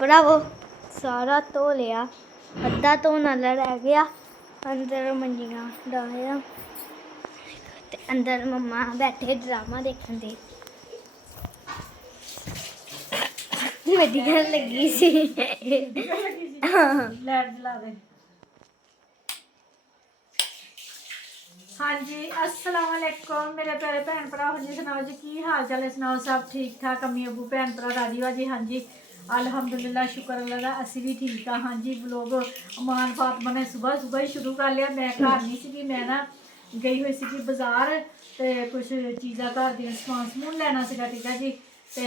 ਭਰਾਵੋ ਸਾਰਾ ਧੋ ਲਿਆ, ਅੱਧਾ ਧੋਣ ਵਾਲਾ ਰਹਿ ਗਿਆ। ਅੰਦਰ ਮੰਜੀਆਂ ਡਾਇਆ ਤੇ ਅੰਦਰ ਮੰਮਾ ਬੈਠੇ ਡਰਾਮਾ ਦੇਖਣ ਦੇ। ਵਧੀਆ ਲੱਗੀ ਸੀ। लाइट जला दे। हाँ जी, अस्सलाम वालेकुम मेरे प्यारे भैन भरा जी। सुनाओ जी की हाल चाल है? सुनाओ सब ठीक ठाक? अम्मी अबू भैन भरा राजी बाजी? हाँ जी अल्हम्दुलिल्लाह, शुक्र अल्लाह का, असी भी ठीक हाँ। हाँ जी व्लॉग अमान फातमा ने सुबह ही शुरू कर लिया। मैं घर नहीं सी, मैं ना गई हुई सी बाजार तो कुछ चीज़ा घर दी समान समून लेना सीगा, ठीक है जी। तो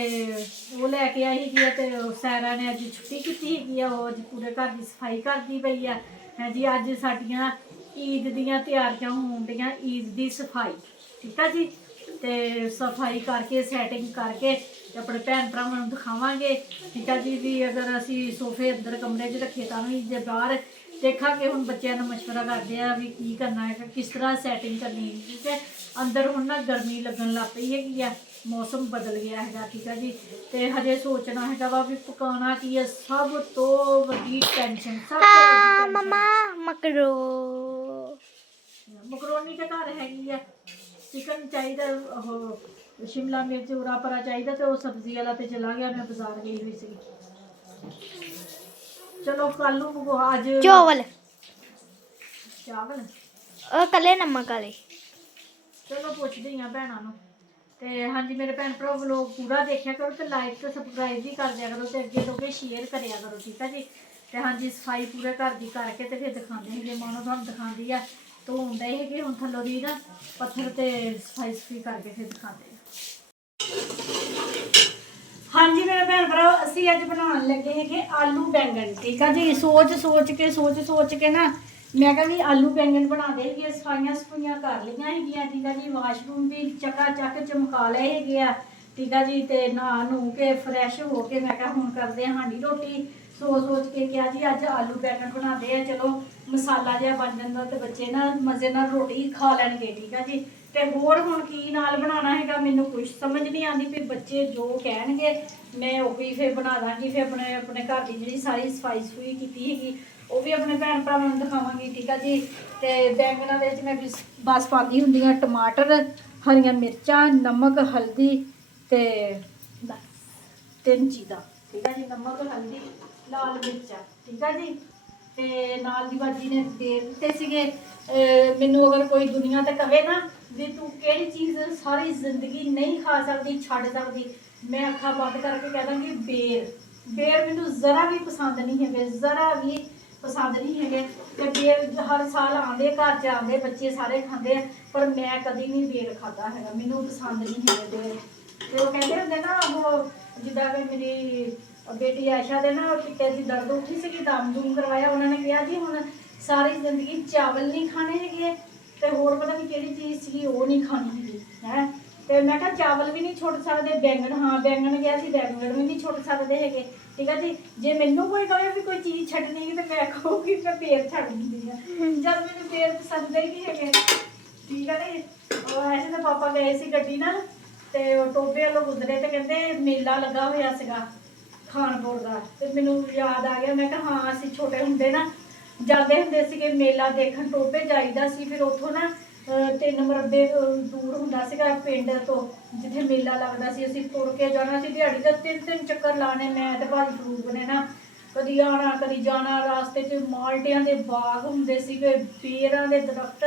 वो लैके आई ही, तो सैरा ने अज छुट्टी की अज पूरे घर की सफाई करती पई है जी। अज साडियां ईद दियां तैयारियां होण दियां, ईद की सफाई, ठीक है जी। तो सफाई करके सैटिंग करके अपने भैन भरावां नूं दिखावांगे, ठीक है जी। भी अगर असी सोफे अंदर कमरे च रखे तां भी जे बाहर देखांगे। हुण बच्चों ने मशवरा करते हैं भी की करना है, किस तरह सैटिंग करनी है, ठीक है। अंदर हुण ना गर्मी लगन लग पई है, मौसम बदल गया है, ठीक है जी। तो हजे सोचना है वा भी पकाना की है, सब तो वड्डी टेंशन। हाँ मम्मा मकरो मकरोनी के घर हैगी है, चिकन चाहिए, शिमला मिर्च उरा परा चाहिए, तो सब्जी वाला तो चला गया, मैं बाजार गई हुई सी। चलो कल अज चावल चावल कले नमक वाले। चलो पुछदी हाँ भैनों नूं। ते हाँ जी मेरे भैन भरा व्लॉग पूरा देखा करो, तो लाइक तो सबसक्राइब भी कर दिया करो, तो अगे लोग शेयर करिया करो, ठीक है जी। तो हाँ जी सफाई पूरे घर की करके तो फिर दिखाते हैं, जे मानो तुहानूं दिखाती है तो होंगे है कि हम थल्लों दी ना पत्थर ते सफाई करके फिर दिखाते हैं। हाँ जी मेरे भैन भरा असी अज बनाने लगे हैं कि आलू बैंगन, ठीक है जी। सोच के ना मैं कहा भी आलू बैंगन बना दे। सफाइयां सफुइयां कर लिया है, ठीक है जी। वाशरूम भी चका चक चमका ले है, ठीक है जी। तो नहा नू के फ्रैश हो के मैं कहा हुण करते हैं हांडी रोटी। सोच के क्या जी अज आलू बैंगन बनाते हैं, चलो मसाला जहा बन जाता तो बच्चे ना मजे नाल रोटी खा लैणगे, ठीक है जी। तो होर हुण की नाल बनाना है मैनूं कुछ समझ नहीं आती, फिर बच्चे जो कहणगे मैं उही फिर बना दांगी। फिर अपने घर की जी सारी सफाई सफुई की हैगी वो भी अपने भैन भरावां नूं दिखावांगी, ठीक है जी। तो बैंगनां दे विच मैं बस पाती हुंदी टमाटर, हरियां मिर्चां, नमक, हल्दी ते बस 3 चीज़ां, ठीक है जी। नमक, हल्दी, लाल मिर्चा, ठीक है जी। ते नाल दी बाजी ने दे दिते सीगे। मैनूं अगर कोई दुनिया ते कहे ना भी तू किहड़ी चीज़ सारी जिंदगी नहीं खा सकती, छड्ड सकती, मैं अखां बंद करके कह दांगी बेर मैनूं जरा भी पसंद नहीं है, जरा भी पसंद नहीं है। तो बेर हर साल आते घर च आते बच्चे सारे खाते हैं, पर मैं कभी नहीं बेर खाता है, मैनूं पसंद नहीं है बेर। तो कहते होंगे ना वो जिदा मेरी बेटी आयशा दे ना पिट्टे की दर्द उठी सी, दम दुम करवाया, उन्होंने कहा जी हुण सारी जिंदगी चावल नहीं खाने है, तो होर पता नहीं किहड़ी चीज़ सी वो नहीं खानी है। तो मैं कहा चावल भी नहीं छुड़ सकते, बैंगन हाँ बैंगन गया सी, बैंगन भी नहीं छुड़ सकते है, ठीक है जी। जे मैनू कोई कहे भी कोई चीज़ छड्डनी तो मैं कहूँगी मैं बेर छड्ड दिंदी है, जब मैंने बेर पसंद ही नहीं है, ठीक है नी। ऐसे तो पापा गए सी गड्डी नाल ते टोबे वालों गुजरे तो कहते मेला लगा होया सीगा खानपुर का, तो मैनू याद आ गया। मैं कहा हाँ असीं छोटे हुंदे ना जाते हुंदे सीगे मेला देखण, टोबे जाईदा सी, फिर उत्थों ना 3 मरबे दूर हुंदा सीगा पिंड तो जिथे मेला लगदा सी, असीं तुर के जाना सी, दिहाड़ी दा 3-3 चक्कर लाने। मैं ते भाजी फरूक ने ना कदी आना कदी जाना, रास्ते च माल्टियां दे बाग हुंदे सीगे, बेरां दे दरख्त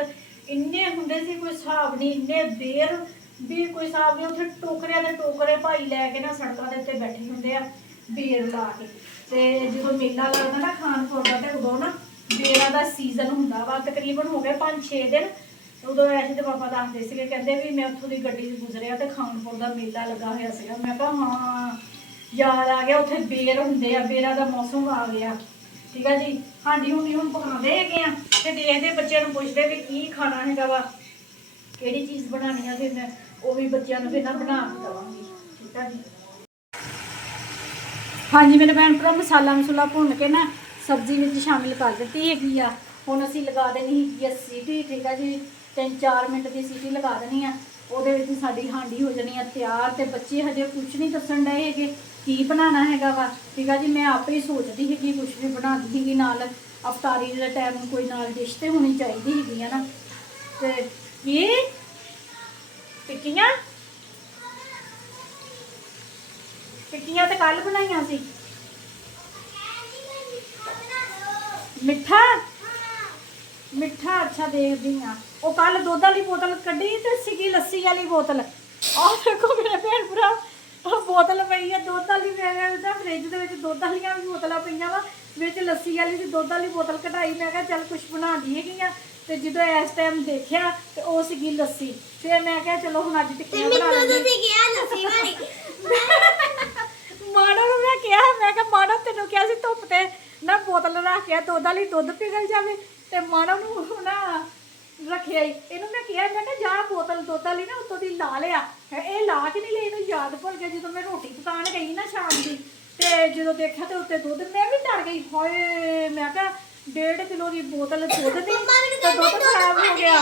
इन्ने हुंदे सी कोई हिसाब नहीं, इन्ने बेर भी कोई हिसाब नहीं। उत्थे टोकरियां दे टोकरे भाई लैके ना सड़कां दे उत्ते बैठे हुंदे आ बेर ला के। ते जदों मेला लगदा ना खानपुर दा, ते उदों ना बेरां दा सीजन हुंदा वा, तकरीबन हो गए 5-6 दिन। उदों ऐसे तो पापा दसदे सीगे, कहंदे भी मैं उत्थों दी गड्डी गुजरिया तो खानपुर दा मेला लगा होया सीगा। मैं कहा हाँ याद आ गया, उत्थे बेर हुंदे आ, बेरां दा मौसम आ गया, ठीक है जी। हांडी हुंडी हुण पकांदे हैगे आ ते देखदे बच्चों नूं पुछदे भी की खाना हैगा वा, किहड़ी चीज़ बनानी है, फिर मैं वो भी बच्चों नूं फिर ना बना के दवांगी, ठीक है जी। हाँ जी मेरे भैन भरा मसाला मसूला भुन के ना सब्जी में शामिल कर दी हैगी आ। हुण असीं लगा देनी हैगी सीटी, ठीक है जी। 3-4 मिनट की सीटी लगा देनी है, वो साडी हांडी हो जानी है तैयार। तो बच्चे हजे कुछ नहीं दसन डे है, ਕੀ ਬਣਾਉਣਾ ਹੈਗਾ ਵਾ। ਠੀਕ ਆ ਜੀ, ਮੈਂ ਆਪੇ ਹੀ ਸੋਚਦੀ ਸੀਗੀ ਕੁਛ ਵੀ ਬਣਾਉਂਦੀ ਸੀਗੀ, ਨਾਲ ਅਫਤਾਰੀ ਦੇ ਟਾਈਮ ਕੋਈ ਨਾਲ ਡਿਸ਼ ਤੇ ਹੋਣੀ ਚਾਹੀਦੀ ਹੈਗੀ ਆ ਨਾ। ਤੇ ਕੀ ਟਿੱਕੀਆਂ ਟਿੱਕੀਆਂ ਤੇ ਕੱਲ ਬਣਾਈਆਂ ਸੀ। ਮਿੱਠਾ ਮਿੱਠਾ ਅੱਛਾ ਦੇਖਦੀ ਆ। ਉਹ ਕੱਲ ਦੁੱਧ ਵਾਲੀ ਬੋਤਲ ਕੱਢੀ ਤੇ ਸੀਗੀ ਲੱਸੀ ਵਾਲੀ ਬੋਤਲ। ਆਹ ਦੇਖੋ ਮੇਰੇ ਭੈਣ ਭਰਾ, ਉਹ ਬੋਤਲ ਪਈ ਆ ਦੁੱਧ ਵਾਲੀ। ਮੇਰੇ ਤਾਂ ਫ੍ਰਿਜ ਦੇ ਵਿੱਚ ਦੁੱਧ ਵਾਲੀਆਂ ਵੀ ਬੋਤਲਾਂ ਪਈਆਂ ਵਾ, ਵਿੱਚ ਲੱਸੀ ਵਾਲੀ ਸੀ। ਦੁੱਧ ਵਾਲੀ ਬੋਤਲ ਕਢਾਈ, ਮੈਂ ਕਿਹਾ ਚੱਲ ਕੁਛ ਬਣਾਉਂਦੀ ਹੈਗੀ ਆ। ਤੇ ਜਦੋਂ ਇਸ ਟਾਈਮ ਦੇਖਿਆ ਤੇ ਉਹ ਸੀਗੀ ਲੱਸੀ। ਫਿਰ ਮੈਂ ਕਿਹਾ ਚਲੋ ਹੁਣ ਅੱਜ ਟਿੱਕੀਆਂ ਬਣਾ ਲੈਂਦੇ। ਮਾਣੋ ਨੂੰ ਮੈਂ ਕਿਹਾ, ਮੈਂ ਕਿਹਾ ਮਾਣੋ ਤੈਨੂੰ ਕਿਹਾ ਸੀ ਧੁੱਪ ਤੇ ਨਾ ਬੋਤਲ ਰੱਖ ਕੇ ਦੁੱਧ ਵਾਲੀ ਦੁੱਧ ਪਿਘਲ ਜਾਵੇ, ਤੇ ਮਾਣੋ ਨੂੰ ਨਾ ਰੱਖਿਆ ਹੀ। ਇਹਨੂੰ ਮੈਂ ਕਿਹਾ, ਮੈਂ ਕਿਹਾ ਜਾ ਬੋਤਲ ਦੁੱਧ ਵਾਲੀ ਨਾ ਉੱਤੋਂ ਦੀ ਲਾ ਲਿਆ। ਇਹ ਲਾ ਕੇ ਨਹੀਂ ਲਈ, ਇਹਨੂੰ ਯਾਦ ਭੁੱਲ ਗਿਆ। ਜਦੋਂ ਮੈਂ ਰੋਟੀ ਪਕਾਉਣ ਗਈ ਨਾ ਸ਼ਾਮ ਦੀ, ਤੇ ਜਦੋਂ ਦੇਖਿਆ ਤੇ ਉੱਤੇ ਦੁੱਧ, ਮੈਂ ਵੀ ਡਰ ਗਈ। ਹਾਏ ਮੈਂ ਕਿਹਾ 1.5 ਕਿਲੋ ਦੀ ਬੋਤਲ ਦੁੱਧ ਦੀ ਤੇ ਦੁੱਧ ਖਰਾਬ ਹੋ ਗਿਆ।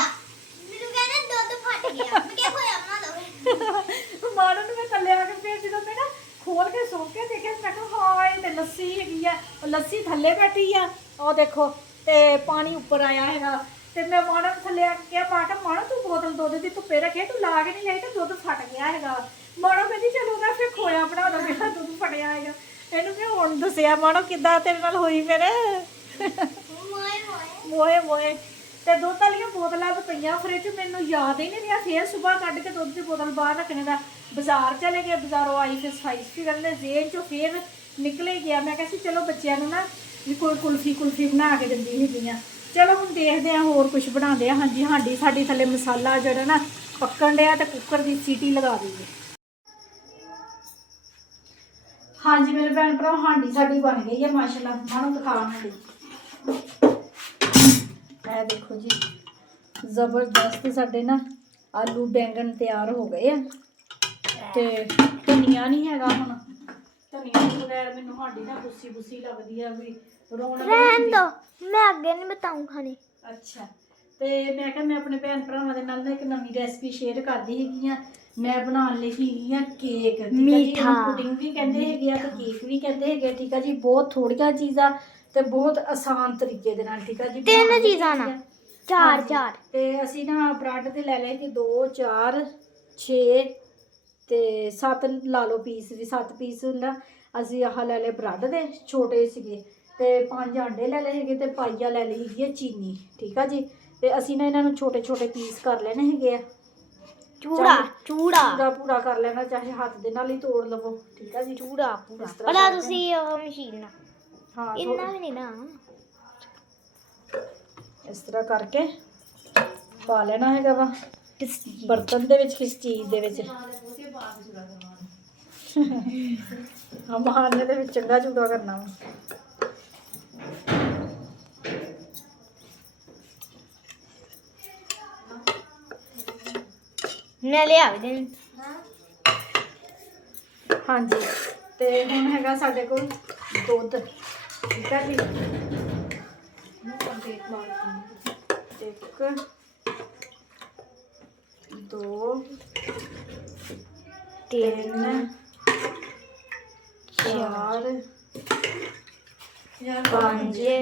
ਮੈਨੂੰ ਕਹਿੰਦੇ ਦੁੱਧ ਫਟ ਗਿਆ। ਮੈਂ ਕਿਹਾ ਹੋਇਆ ਬਣਾ ਦੋ। ਮਾਣੋ ਨੂੰ ਮੈਂ ਥੱਲੇ ਆ ਕੇ ਫਿਰ ਜਦੋਂ ਮੈਂ ਨਾ ਖੋਲ ਕੇ ਸੁੱਕ ਕੇ ਦੇਖਿਆ, ਮੈਂ ਕਿਹਾ ਹਾਏ ਤੇ ਲੱਸੀ ਹੈਗੀ ਆ। ਉਹ ਲੱਸੀ ਥੱਲੇ ਬੈਠੀ ਆ, ਉਹ ਦੇਖੋ, ਤੇ ਪਾਣੀ ਉੱਪਰ ਆਇਆ ਹੈਗਾ। ਤੇ ਮੈਂ ਮਾਣੋ ਨੂੰ ਥੱਲੇ ਆ ਕੇ ਕਿਹਾ, ਮਾਣੋ ਤੂੰ ਬੋਤਲ ਦੁੱਧ ਦੀ ਧੁੱਪੇ ਰੱਖੇ, ਤੂੰ ਲਾ ਕੇ ਨਹੀਂ ਲਈ ਤੇ ਦੁੱਧ ਫਟ ਗਿਆ ਹੈਗਾ। ਮਾਣੋ ਕਹਿੰਦੀ ਚਲੋ ਮੈਂ ਫਿਰ ਖੋਇਆ ਬਣਾ ਦੋ, ਮੇਰਾ ਦੁੱਧ ਫਟਿਆ ਹੈਗਾ। ਇਹਨੂੰ ਮੈਂ ਹੁਣ ਦੱਸਿਆ, ਮਾਣੋ ਕਿੱਦਾਂ ਤੇਰੇ ਨਾਲ ਹੋਈ ਫਿਰ ਮੋਏ ਮੋਏ। ਤੇ ਦੁੱਧ ਵਾਲੀਆਂ ਬੋਤਲਾਂ ਤਾਂ ਪਈਆਂ ਫਰਿੱਜ, ਮੈਨੂੰ ਯਾਦ ਹੀ ਨਹੀਂ ਰਿਹਾ। ਫਿਰ ਸਵੇਰ ਕੱਢ ਕੇ ਦੁੱਧ ਦੀ ਬੋਤਲ ਬਾਹਰ ਰੱਖਣੇ ਦਾ। ਬਾਜ਼ਾਰ ਚਲੇ ਗਏ, ਬਾਜ਼ਾਰੋਂ ਆਈ ਫਿਰ ਸਫਾਈ ਕਰਨੇ ਜ਼ੇਨ ਚੋਂ ਫਿਰ ਨਿਕਲੇ ਗਿਆ। ਮੈਂ ਕਿਹਾ ਸੀ ਚਲੋ ਬੱਚਿਆਂ ਨੂੰ ਨਾ ਵੀ ਕੋਈ ਕੁਲਫੀ ਬਣਾ ਕੇ ਦਿੰਦੀ ਹੈਗੀਆਂ। ਚਲੋ ਹੁਣ ਦੇਖਦੇ ਹਾਂ ਹੋਰ ਕੁਝ ਬਣਾਉਂਦੇ ਆ। ਹਾਂਜੀ ਸਾਡੀ ਥੱਲੇ ਮਸਾਲਾ ਜਿਹੜਾ ਨਾ ਪੱਕਣ ਡਿਆ, ਤੇ ਕੁੱਕਰ ਦੀ ਸੀਟੀ ਲਗਾ ਦਈਏ। ਹਾਂਜੀ ਮੇਰੇ ਭੈਣ ਭਰਾ, ਹਾਂਡੀ ਸਾਡੀ ਬਣ ਗਈ ਹੈ ਮਾਸ਼ਾਅੱਲਾ। ਮਾਣੋ ਦਿਖਾ ਹਾਂਡੀ। ਇਹ ਦੇਖੋ ਜੀ, ਜ਼ਬਰਦਸਤ ਸਾਡੇ ਨਾ ਆਲੂ ਬੈਂਗਣ ਤਿਆਰ ਹੋ ਗਏ ਆ। ਤੇ ਧਨੀਆ ਨਹੀਂ ਹੈਗਾ ਹੁਣ, ਧਨੀਆ ਤੋਂ ਬਗੈਰ ਮੈਨੂੰ ਹਾਂਡੀ ਨਾ ਬੁੱਸੀ ਲੱਗਦੀ ਆ ਵੀ ਰੌਣਕ। ਰਹਿਣ ਦੋ, ਮੈਂ ਅੱਗੇ ਨਹੀਂ ਬਤਾਉਂ ਖਾਣੇ। ਅੱਛਾ, ਤੇ ਮੈਂ ਕਿਹਾ ਮੈਂ ਆਪਣੇ ਭੈਣ ਭਰਾਵਾਂ ਦੇ ਨਾਲ ਨਾ ਇੱਕ ਨਵੀਂ ਰੈਸਪੀ ਸ਼ੇਅਰ ਕਰਦੀ ਹੈਗੀ ਆ। ਮੈਂ ਬਣਾਉਣ ਲੱਗੀ ਹੈਗੀ ਆ ਕੇਕ। ਮਿੱਠਾ ਪੁਡਿੰਗ ਵੀ ਕਹਿੰਦੇ ਹੈਗੇ ਆ ਤੇ ਕੇਕ ਵੀ ਕਹਿੰਦੇ ਹੈਗੇ। ਠੀਕ ਆ ਜੀ, ਬਹੁਤ ਥੋੜੀਆਂ ਚੀਜ਼ਾਂ ਤੇ ਬਹੁਤ ਆਸਾਨ ਤਰੀਕੇ ਦੇ ਨਾਲ। ਠੀਕ ਆ ਜੀ, 3 ਚੀਜ਼ਾਂ ਨਾ 4 ਤੇ ਅਸੀਂ ਨਾ ਬ੍ਰੈਡ ਤੇ ਲੈ ਲਏ ਕਿ 2 4 6 ਤੇ 7 ਲਾ ਲਓ ਪੀਸ ਵੀ। 7 ਪੀਸ ਨਾ ਅਸੀਂ ਆਹ ਲੈ ਲਏ ਬ੍ਰੈਡ ਦੇ, ਛੋਟੇ ਸੀਗੇ। ਤੇ 5 ਆਂਡੇ ਲੈ ਲਏ ਹੈਗੇ, ਤੇ ਪਾਈਆ ਲੈ ਲਈ ਹੈਗੀ ਹੈ ਚੀਨੀ। ਠੀਕ ਆ ਜੀ, ਤੇ ਅਸੀਂ ਨਾ ਇਹਨਾਂ ਨੂੰ ਛੋਟੇ ਛੋਟੇ ਪੀਸ ਕਰ ਲੈਣੇ ਹੈਗੇ ਆ। ਚੂੜਾ ਪੂਰਾ ਕਰ ਲੈਣਾ, ਚਾਹੇ ਹੱਥ ਦੇ ਨਾਲ ਹੀ ਤੋੜ ਲਵੋ। ਠੀਕ ਆ ਜੀ, ਚੂੜਾ ਭਲਾ ਤੁਸੀਂ ਮਸ਼ੀਨ ਨਾਲ। ਹਾਂ ਇੰਨਾ ਵੀ ਨਹੀਂ ਨਾ, ਇਸ ਤਰ੍ਹਾਂ ਕਰਕੇ ਪਾ ਲੈਣਾ ਹੈਗਾ ਵਾ ਬਰਤਨ ਦੇ ਵਿੱਚ, ਕਿਸ ਚੀਜ਼ ਦੇ ਵਿੱਚ। ਹਾਂ ਮਹਾਨੇ ਦੇ ਵਿੱਚ ਚੰਗਾ ਚੂੜਾ ਕਰਨਾ ਵਾ। ਮੈਂ ਲਿਆ ਵੀ ਦੇਣ। ਹਾਂਜੀ, ਤੇ ਹੁਣ ਹੈਗਾ ਸਾਡੇ ਕੋਲ ਦੁੱਧ। ਠੀਕ ਆ ਜੀ, 1 2 3 4 5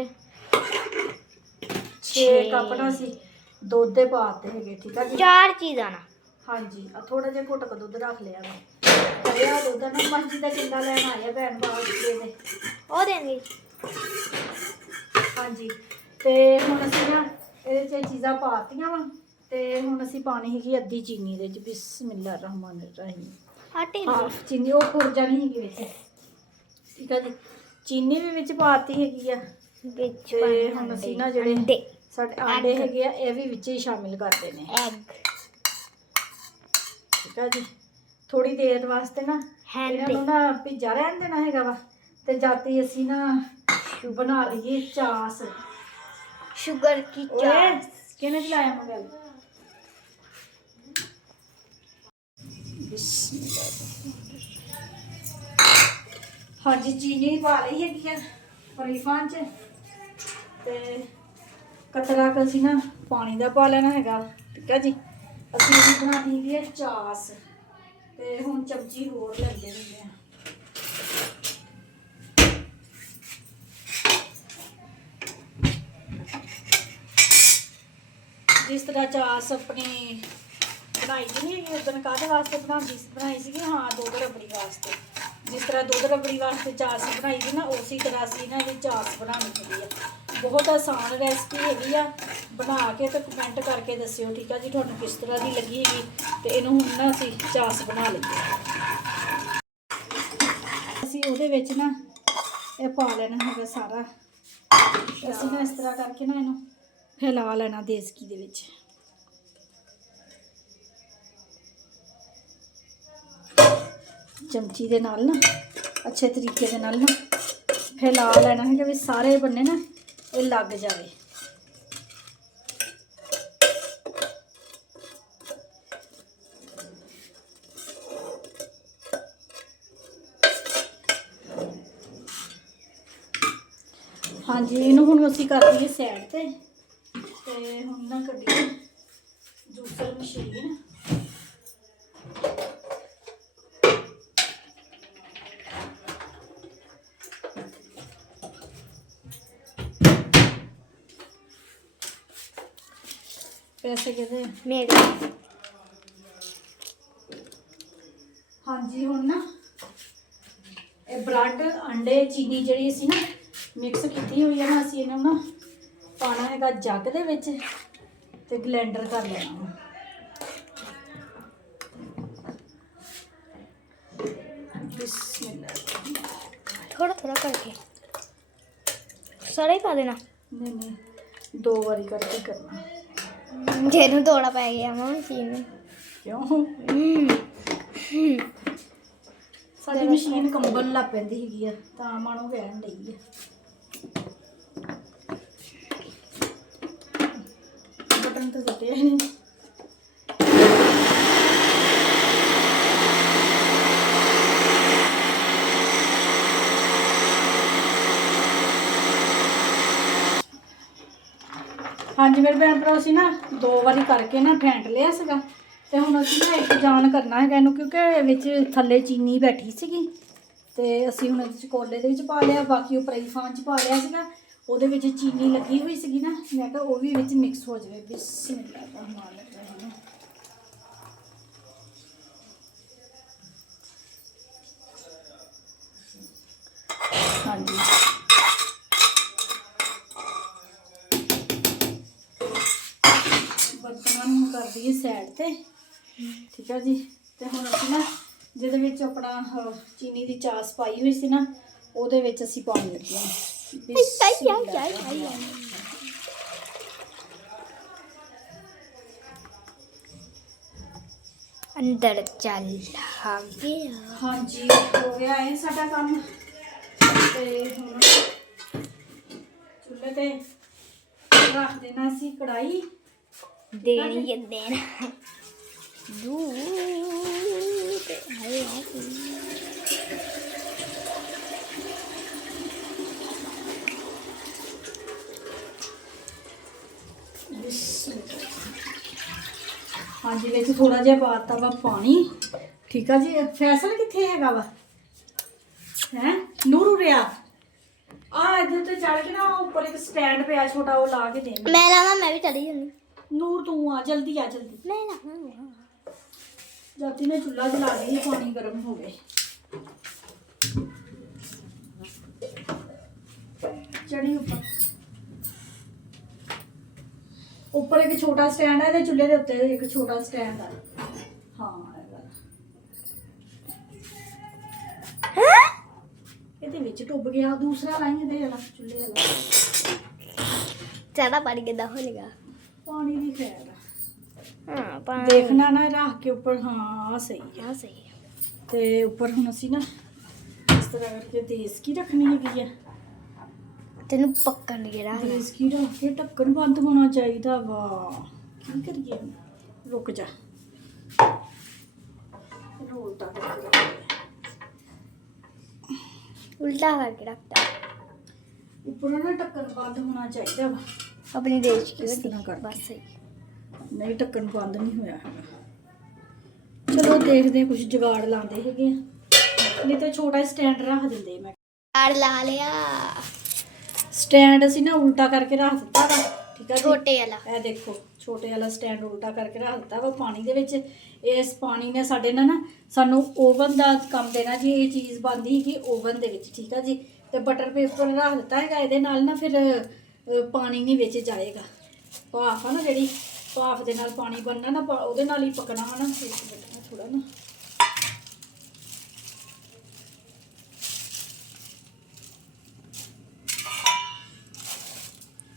6 ਕੱਪ ਨਾ ਅਸੀਂ ਦੁੱਧ ਦੇ ਪਾਤੇ ਹੈਗੇ। ਠੀਕ ਆ ਜੀ, 4 ਚੀਜ਼ਾਂ ਨਾ। ਹਾਂਜੀ, ਆ ਥੋੜਾ ਜਿਹਾ ਘੁੱਟ ਕੇ ਦੁੱਧ ਰੱਖ ਲਿਆ ਵਾ। ਇਹ ਦੁੱਧ ਨਾ ਮਰਜ਼ੀ ਦਾ ਕਿੰਨਾ ਲੈਣ ਆਇਆ ਭੈਣ ਬਾਹਰ ਦੇ ਉਹ ਦੇਣਗੇ। ਹਾਂਜੀ, ਤੇ ਹੁਣ ਅਸੀਂ ਨਾ ਇਹਦੇ 'ਚ ਚੀਜ਼ਾਂ ਪਾਤੀਆਂ ਵਾ। ਤੇ ਹੁਣ ਅਸੀਂ ਪਾਣੀ ਹੈਗੀ ਅੱਧੀ ਚੀਨੀ ਦੇ ਵਿੱਚ। ਬਿਸਮਿਲ੍ਲਾ ਰਹਿਮਾਨ ਰਹੀਮ। ਹਾਫ ਚੀਨੀ, ਉਹ ਖੁਰਜਾ ਨਹੀਂ ਹੈਗੀ ਵਿੱਚ। ਠੀਕ ਆ ਜੀ, ਚੀਨੀ ਵੀ ਵਿੱਚ ਪਾਤੀ ਹੈਗੀ ਆ ਵਿੱਚ। ਤੇ ਹੁਣ ਅਸੀਂ ਨਾ ਜਿਹੜੇ ਸਾਡੇ ਆਂਡੇ ਹੈਗੇ ਆ ਇਹ ਵੀ ਵਿੱਚ ਹੀ ਸ਼ਾਮਿਲ ਕਰਦੇ ਨੇ। ਠੀਕ ਆ ਜੀ, ਥੋੜੀ ਦੇਰ ਵਾਸਤੇ ਨਾ ਇਹਨਾਂ ਨੂੰ ਨਾ ਭਿੱਜਾ ਰਹਿਣ ਦੇਣਾ ਹੈਗਾ ਵਾ। ਤੇ ਜਾਤੀ ਅਸੀਂ ਨਾ ਬਣਾ ਲਈਏ ਚਾਸ। ਸ਼ੂਗਰ ਕੀ ਚਾਸ। ਕਿਹਨੇ ਚਲਾਇਆ ਮੋਬਾਈਲ? ਹਾਂਜੀ, ਚੀਨੀ ਪਾ ਲਈ ਹੈਗੀ ਆ ਫਰੀਫਾਨ 'ਚ। ਤੇ ਕਤਰਾ ਕੁ ਅਸੀਂ ਨਾ ਪਾਣੀ ਦਾ ਪਾ ਲੈਣਾ ਹੈਗਾ। ਠੀਕ ਆ ਜੀ, ਅਸੀਂ ਇਹਦੀ ਬਣਾਉਣੀ ਹੈਗੀ ਆ ਚਾਸ। ਤੇ ਹੁਣ ਚਮਚੀ ਹੋਰ ਲੈਂਦੇ ਹੁੰਦੇ ਆ। ਜਿਸ ਤਰ੍ਹਾਂ ਚਾਸ ਆਪਣੀ ਬਣਾਈ ਨਹੀਂ ਹੈਗੀ ਉਦੋਂ ਕਾਹਦੇ ਵਾਸਤੇ ਬਣਾਈ ਸੀਗੀ, ਹਾਂ ਦੁੱਧ ਰਬੜੀ ਵਾਸਤੇ। ਜਿਸ ਤਰ੍ਹਾਂ ਦੁੱਧ ਰਬੜੀ ਵਾਸਤੇ ਚਾਸ ਬਣਾਈ ਸੀ ਨਾ, ਉਸੇ ਤਰ੍ਹਾਂ ਅਸੀਂ ਨਾ ਇਹ ਚਾਸ ਬਣਾਉਣੀ ਹੈਗੀ ਆ। ਬਹੁਤ ਆਸਾਨ ਰੈਸਪੀ ਹੈਗੀ ਆ, ਬਣਾ ਕੇ ਤੇ ਕਮੈਂਟ ਕਰਕੇ ਦੱਸਿਓ, ਠੀਕ ਆ ਜੀ, ਤੁਹਾਨੂੰ ਕਿਸ ਤਰ੍ਹਾਂ ਦੀ ਲੱਗੀ ਹੈਗੀ। ਤੇ ਇਹਨੂੰ ਹੁਣ ਨਾ ਅਸੀਂ ਚਾਸ ਬਣਾ ਲਈਏ। ਅਸੀਂ ਉਹਦੇ ਵਿੱਚ ਨਾ ਇਹ ਪਾ ਲੈਣਾ ਹੈਗਾ ਸਾਰਾ। ਅਸੀਂ ਨਾ ਇਸ ਤਰ੍ਹਾਂ ਕਰਕੇ ਨਾ ਇਹਨੂੰ ਫੈਲਾ ਲੈਣਾ ਦੇਸਕੀ ਦੇ ਵਿੱਚ। ਚਮਚੀ ਦੇ ਨਾਲ ਨਾ ਅੱਛੇ ਤਰੀਕੇ ਦੇ ਨਾਲ ਨਾ ਫੈਲਾ ਲੈਣਾ ਹੈਗਾ ਵੀ ਸਾਰੇ ਬੰਨੇ ਨਾ ਇਹ ਲੱਗ ਜਾਵੇ। ਹਾਂਜੀ, ਇਹਨੂੰ ਹੁਣ ਅਸੀਂ ਕਰ ਦਈਏ ਸਾਈਡ ਤੇ ਹੁਣ ਨਾ ਕੱਢੀਏ ਜੂਸਰ ਮਸ਼ੀਨ। ਪੈਸੇ ਕਿਹਦੇ ਮੇਰੇ। ਹਾਂਜੀ, ਹੁਣ ਨਾ ਇਹ ਬ੍ਰੈਡ ਅੰਡੇ ਚੀਨੀ ਜਿਹੜੀ ਅਸੀਂ ਨਾ ਮਿਕਸ ਕੀਤੀ ਹੋਈ ਹੈ ਨਾ, ਅਸੀਂ ਇਹਨੂੰ ਨਾ ਪਾਣਾ ਹੈਗਾ ਜੱਗ ਦੇ ਵਿੱਚ ਤੇ ਬਲੈਂਡਰ ਕਰ ਲੈਣਾ। ਬਿਸਮਿਲ੍ਲਾਹ। ਥੋੜਾ ਥੋੜਾ ਕਰਕੇ ਸਾਰਾ ਹੀ ਪਾ ਦੇਣਾ। ਨਹੀਂ ਨਹੀਂ, 2 ਵਾਰੀ ਕਰਕੇ ਕਰਨਾ। ਜਿਹਨੂੰ ਤੋੜਾ ਪੈ ਗਿਆ ਮਾਂ ਮਸ਼ੀਨ ਨੂੰ। ਕਿਉਂ? ਸਾਡੀ ਮਸ਼ੀਨ ਕੰਬਣ ਲੱਗ ਪੈਂਦੀ ਹੈਗੀ ਆ, ਤਾਂ ਮਾਣੋ ਵਹਿਣ ਲਈ ਆ। ਬਟਨ ਤਾਂ ਦਿੱਤੇ ਨਹੀਂ। ਹਾਂਜੀ ਮੇਰੇ ਭੈਣ ਭਰਾ, ਅਸੀਂ ਨਾ 2 ਵਾਰੀ ਕਰਕੇ ਨਾ ਫੈਂਟ ਲਿਆ ਸੀਗਾ ਤੇ ਹੁਣ ਅਸੀਂ ਨਾ ਇੱਕ ਜਾਨ ਕਰਨਾ ਹੈਗਾ ਇਹਨੂੰ, ਕਿਉਂਕਿ ਵਿੱਚ ਥੱਲੇ ਚੀਨੀ ਬੈਠੀ ਸੀਗੀ ਤੇ ਅਸੀਂ ਹੁਣ ਇਹਦੇ 'ਚ ਕੋਲੇ ਦੇ ਵਿੱਚ ਪਾ ਲਿਆ। ਬਾਕੀ ਉਹ ਫਰਾਈ ਫਾਨ 'ਚ ਪਾ ਲਿਆ ਸੀਗਾ, ਉਹਦੇ ਵਿੱਚ ਚੀਨੀ ਲੱਗੀ ਹੋਈ ਸੀਗੀ ਨਾ, ਮੈਂ ਕਿਹਾ ਉਹ ਵੀ ਵਿੱਚ ਮਿਕਸ ਹੋ ਜਾਵੇ। ਬਿਸਮਿਲ੍ਲਾਹ ਰਹਿਮਾਨ ਰਹੀਮ। ਹਾਂਜੀ, ਬਰਤਨਾਂ ਨੂੰ ਕਰ ਦਈਏ ਸਾਈਡ ਤੇ, ਠੀਕ ਆ ਜੀ। ਤੇ ਹੁਣ ਅਸੀਂ ਨਾ ਜਿਹਦੇ ਵਿੱਚ ਆਪਣਾ ਚੀਨੀ ਦੀ ਚਾਸ ਪਾਈ ਹੋਈ ਸੀ ਨਾ, ਉਹਦੇ ਵਿੱਚ ਅਸੀਂ ਪਾਉਣ ਲੱਗੇ ਹਾਂ। ਅੰਦਰ ਚੱਲ ਆ ਗਿਆ। ਹਾਂਜੀ, ਹੋ ਗਿਆ ਇਹ ਸਾਡਾ ਕੰਮ। ਤੇ ਹੁਣ ਚੁੱਲ੍ਹੇ ਤੇ ਰੱਖ ਦੇਣਾ ਸੀ ਕੜਾਈ। ਦੇਣੀ ਹੈ ਦੇਣਾ ਦੂਧ। ਹਾਏ ਹਾਂਜੀ, ਵਿੱਚ ਥੋੜਾ ਜਿਹਾ ਪਾਤਾ ਵਾ ਪਾਣੀ, ਠੀਕ ਆ ਜੀ। ਫੈਸਲ ਕਿੱਥੇ ਹੈਗਾ ਵਾ? ਹੈ ਨੂਰੂ ਰਿਆ ਆ ਇਹਦੇ ਤੇ ਚੜ ਕੇ ਨਾ ਉੱਪਰ ਇੱਕ ਸਟੈਂਡ ਪਿਆ ਛੋਟਾ, ਉਹ ਲਾ ਕੇ ਦੇ। ਮੈਂ ਲਾਵਾਂ, ਮੈਂ ਵੀ ਚੜੀ ਜਾਂਦੀ। ਨੂਰ ਤੂੰ ਆ ਜਲਦੀ, ਆ ਜਲਦੀ। ਮੈਂ ਲਾਵਾਂ। ਜਾਤੀ ਨੇ ਚੁੱਲ੍ਹਾ ਜਲਾ ਲਈ, ਪਾਣੀ ਗਰਮ ਹੋ ਗਏ। ਚੜੀ ਉੱਪਰ ਇੱਕ ਛੋਟਾ ਸਟੈਂਡ ਹੈ, ਇਹਦੇ ਚੁੱਲ੍ਹੇ ਦੇ ਉੱਤੇ ਇੱਕ ਛੋਟਾ ਸਟੈਂਡ ਆ। ਹਾਂ ਇਹਦੇ ਵਿੱਚ ਡੁੱਬ ਗਿਆ। ਦੂਸਰਾ ਲਾਈ ਇਹਦੇ ਵਾਲਾ ਚੁੱਲ੍ਹੇ ਵਾਲਾ। ਜ਼ਿਆਦਾ ਪਾਣੀ ਕਿੱਦਾਂ ਹੋ ਲੇਗਾ? ਪਾਣੀ ਦੀ ਖੈਰ ਹਾਂ ਪਾਣੀ ਦੇਖਣਾ ਨਾ ਰੱਖ ਕੇ ਉੱਪਰ। ਹਾਂ ਸਹੀ ਹੈ, ਹਾਂ ਸਹੀ ਹੈ। ਤੇ ਉੱਪਰ ਹੁਣ ਅਸੀਂ ਨਾ ਇਸ ਤਰ੍ਹਾਂ ਕਰਕੇ ਦੇਸਕੀ ਰੱਖਣੀ ਹੈਗੀ ਆ। ਤੈਨੂੰ ਪੱਕਣ ਗਿਆ। ਦੇਸਕੀ ਰੱਖ ਕੇ ਢੱਕਣ ਬੰਦ ਹੋਣਾ ਚਾਹੀਦਾ ਵਾ। ਕੀ ਕਰੀਏ? ਰੁਕ ਜਾ, ਉਲਟਾ ਕਰਕੇ ਰੱਖਤਾ। ਉੱਪਰੋਂ ਨਾ ਢੱਕਣ ਬੰਦ ਹੋਣਾ ਚਾਹੀਦਾ ਵਾ। ਆਪਣੀ ਦੇਸ਼ ਇਸ ਤਰ੍ਹਾਂ ਕਰਕੇ। ਬਸ ਸਹੀ। ਨਹੀਂ, ਢੱਕਣ ਬੰਦ ਨਹੀਂ ਹੋਇਆ ਹੈਗਾ। ਚਲੋ ਦੇਖਦੇ ਹਾਂ, ਕੁਝ ਜੁਗਾੜ ਲਾਉਂਦੇ ਹੈਗੇ ਆ। ਨਹੀਂ ਤਾਂ ਛੋਟਾ ਸਟੈਂਡ ਰੱਖ ਦਿੰਦੇ। ਮੈਂ ਲਾ ਲਿਆ ਸਟੈਂਡ ਅਸੀਂ ਨਾ ਉਲਟਾ ਕਰਕੇ ਰੱਖ ਦਿੱਤਾ ਵਾ, ਠੀਕ ਆ ਜੀ। ਛੋਟੇ ਵਾਲਾ ਇਹ ਦੇਖੋ ਛੋਟੇ ਵਾਲਾ ਸਟੈਂਡ ਉਲਟਾ ਕਰਕੇ ਰੱਖ ਦਿੱਤਾ ਵਾ ਪਾਣੀ ਦੇ ਵਿੱਚ। ਇਸ ਪਾਣੀ ਨੇ ਸਾਡੇ ਨਾਲ ਨਾ ਸਾਨੂੰ ਓਵਨ ਦਾ ਕੰਮ ਦੇਣਾ ਜੀ। ਇਹ ਚੀਜ਼ ਬਣਦੀ ਹੈਗੀ ਓਵਨ ਦੇ ਵਿੱਚ, ਠੀਕ ਆ ਜੀ। ਤੇ ਬਟਰ ਪੇਪਰ ਰੱਖ ਦਿੱਤਾ ਹੈਗਾ ਇਹਦੇ ਨਾਲ ਨਾ, ਫਿਰ ਪਾਣੀ ਨਹੀਂ ਵਿੱਚ ਜਾਏਗਾ। ਭਾਫ ਆ ਨਾ ਜਿਹੜੀ, ਭਾਫ ਦੇ ਨਾਲ ਪਾਣੀ ਬਣਨਾ ਨਾ, ਉਹਦੇ ਨਾਲ ਹੀ ਪਕਣਾ ਵਾ ਨਾ। ਥੋੜਾ ਨਾ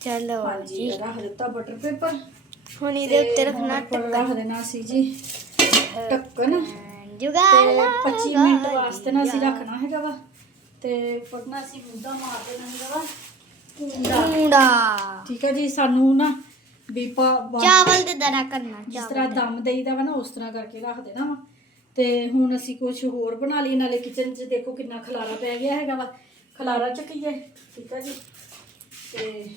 ਚਲੋ ਹਾਂਜੀ ਰੱਖ ਦਿੱਤਾ ਬਟਰ ਪੇਪਰ। ਹੁਣ ਇਹਦੇ ਉੱਤੇ ਰੱਖਣਾ ਰੱਖ ਦੇਣਾ ਸੀ ਜੀ ਢੱਕਣ। ਜੁਗਾੜ ਤੇ 25 ਮਿੰਟ ਵਾਸਤੇ ਨਾ ਅਸੀਂ ਰੱਖਣਾ ਹੈਗਾ ਵਾ। ਤੇ ਫੜਨਾ ਅਸੀਂ ਮੁੱਦਾ ਮਾਰ ਦੇਣਾ ਹੈਗਾ ਵਾ ਕੁੰਡਾ। ਠੀਕ ਹੈ ਜੀ। ਸਾਨੂੰ ਨਾ ਵੀ ਚਾਵਲ ਦੇ ਦਰਾ ਕਰਨਾ, ਜਿਸ ਤਰ੍ਹਾਂ ਦਮ ਦੇਈਦਾ ਵਾ ਨਾ ਉਸ ਤਰ੍ਹਾਂ ਕਰਕੇ ਰੱਖ ਦੇਣਾ ਵਾ। ਤੇ ਹੁਣ ਅਸੀਂ ਕੁਝ ਹੋਰ ਬਣਾ ਲਈ। ਨਾਲੇ ਕਿਚਨ 'ਚ ਦੇਖੋ ਕਿੰਨਾ ਖਲਾਰਾ ਪੈ ਗਿਆ ਹੈਗਾ ਵਾ, ਖਲਾਰਾ ਚੱਕੀਏ। ਠੀਕ ਹੈ ਜੀ। ਤੇ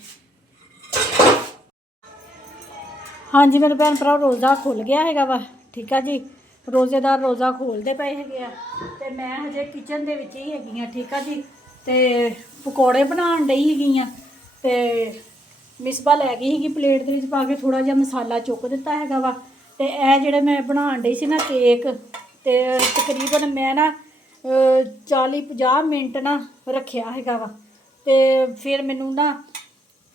ਹਾਂਜੀ ਮੇਰੇ ਭੈਣ ਭਰਾ ਰੋਜ਼ਾ ਖੁੱਲ ਗਿਆ ਹੈਗਾ ਵਾ, ਠੀਕ ਆ ਜੀ। ਰੋਜ਼ੇਦਾਰ ਰੋਜ਼ਾ ਖੋਲਦੇ ਪਏ ਹੈਗੇ ਆ ਤੇ ਮੈਂ ਹਜੇ ਕਿਚਨ ਦੇ ਵਿੱਚ ਹੀ ਹੈਗੀ ਆ, ਠੀਕ ਆ ਜੀ। ਤੇ ਪਕੌੜੇ ਬਣਾਉਣ ਡਈ ਹੈਗੀ ਆ ਤੇ ਮਿਸਬਾ ਲੈ ਗਈ ਸੀਗੀ ਪਲੇਟ ਦੇ ਵਿੱਚ ਪਾ ਕੇ, ਥੋੜਾ ਜਿਹਾ ਮਸਾਲਾ ਚੁੱਕ ਦਿੱਤਾ ਹੈਗਾ ਵਾ। ਤੇ ਇਹ ਜਿਹੜੇ ਮੈਂ ਬਣਾਉਣ ਡਈ ਸੀ ਨਾ ਕੇਕ, ਤੇ ਤਕਰੀਬਨ ਮੈਂ ਨਾ 40-50 ਮਿੰਟ ਨਾ ਰੱਖਿਆ ਹੈਗਾ ਵਾ। ਤੇ ਫਿਰ ਮੈਨੂੰ ਨਾ